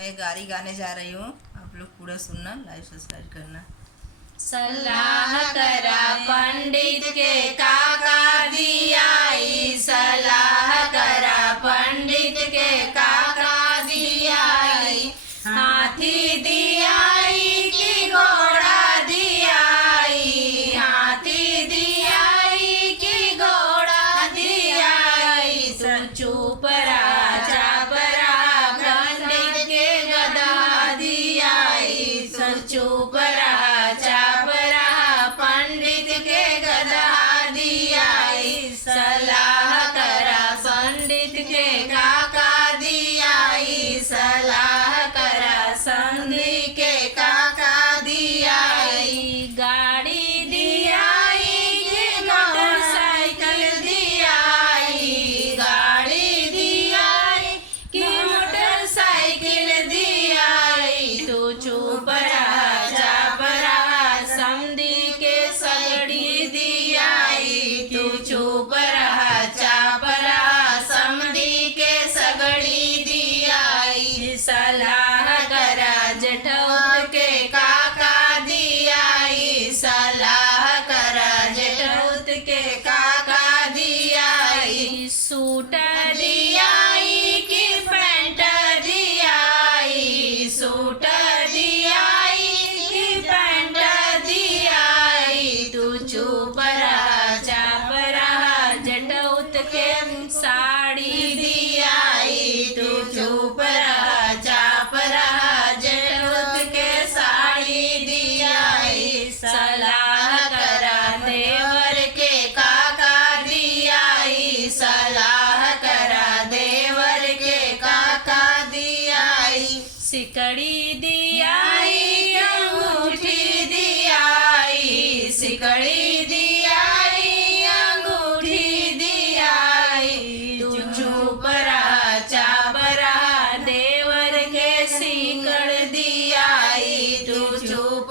मैं गारी गाने जा रही हूँ, आप लोग पूरा सुनना, लाइव सब्सक्राइब करना। सलाह करा पंडित के काका दियाई, सलाह करा पंडित के काका दियाई। हाथी दियाई कि घोड़ा दियाई, हाथी दियाई कि घोड़ा दियाई। तू चुप रहा चाप रहा पंडित के गधा दियाई, तू चुप रहा चाप रहा पंडित के गधा दियाई। सलाह करा पंडित के काका दियाई, सलाह करा संधि के काका दियाई। गाड़ी दियाई कि मोटरसाइकिल दियाई, गाड़ी दियाई कि मोटरसाइकिल दियाई। तू चुप रहा चाप रहा समधी के सगड़ी दियाई, तू चुप रहा चाप रहा समधी के सगड़ी दियाई। सलाह करा जेठौत के काका दियाई, सलाह करा जेठौत के काका दियाई। सूट दियाई कि पैंट दियाई, सूट दियाई कि पैंट दियाई। तू चुप रहा चाप रहा जेठौत के साड़ी दियाई, तू चुप रहा चाप रहा जेठौत के साड़ी दियाई। सलाह करा देवर के काका दियाई, सलाह करा देवर के काका दियाई। सिकड़ी दियाई अंगूठी दियाई, सिकड़ी दियाई अंगूठी दियाई। तू चुप रहा चाप रहा देवर के सिकड़ दियाई, तू चुप